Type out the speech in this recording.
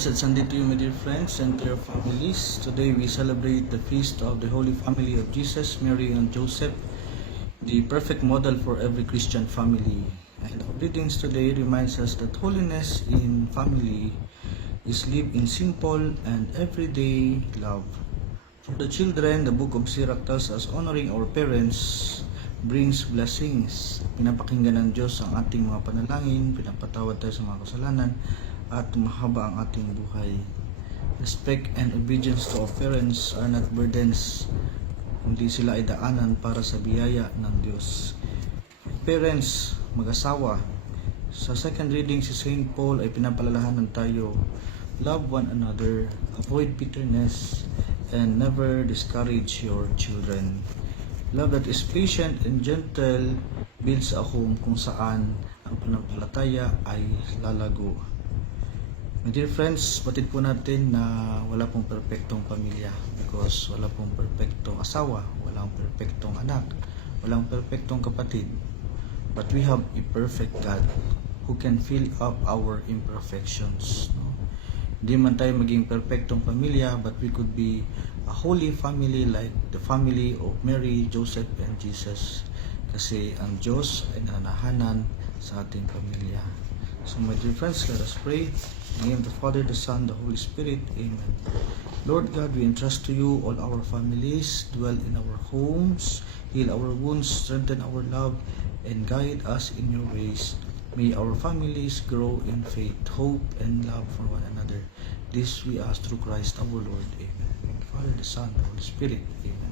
Blessed Sunday to you, my dear friends, and to your families. Today we celebrate the feast of the Holy Family of Jesus, Mary, and Joseph, the perfect model for every Christian family. And our readings today reminds us that holiness in family is lived in simple and everyday love. For the children, the book of Sirach tells us honoring our parents brings blessings. Pinapakinggan ng Diyos ang ating mga panalangin, pinapatawad tayo sa mga kasalanan, at mahaba ang ating buhay. Respect and obedience to our parents are not burdens, kundi sila ay daanan para sa biyaya ng Diyos. Parents, mag-asawa, sa second reading si St. Paul ay pinapalalahanan tayo, love one another, avoid bitterness, and never discourage your children. Love that is patient and gentle builds a home kung saan ang pananampalataya ay lalago. My dear friends, batid po natin na wala pong perpektong pamilya because wala pong perpektong asawa, walang perpektong anak, walang perpektong kapatid. But we have a perfect God who can fill up our imperfections. Hindi man tayo maging perpektong pamilya, but we could be a holy family like the family of Mary, Joseph, and Jesus. Kasi ang Diyos ay nananahanan sa ating pamilya. So my dear friends, let us pray. In the name of the Father, the Son, the Holy Spirit. Amen. Lord God, we entrust to you all our families, dwell in our homes, heal our wounds, strengthen our love, and guide us in your ways. May our families grow in faith, hope, and love for one another. This we ask through Christ our Lord. Amen. In the Father, the Son, the Holy Spirit. Amen.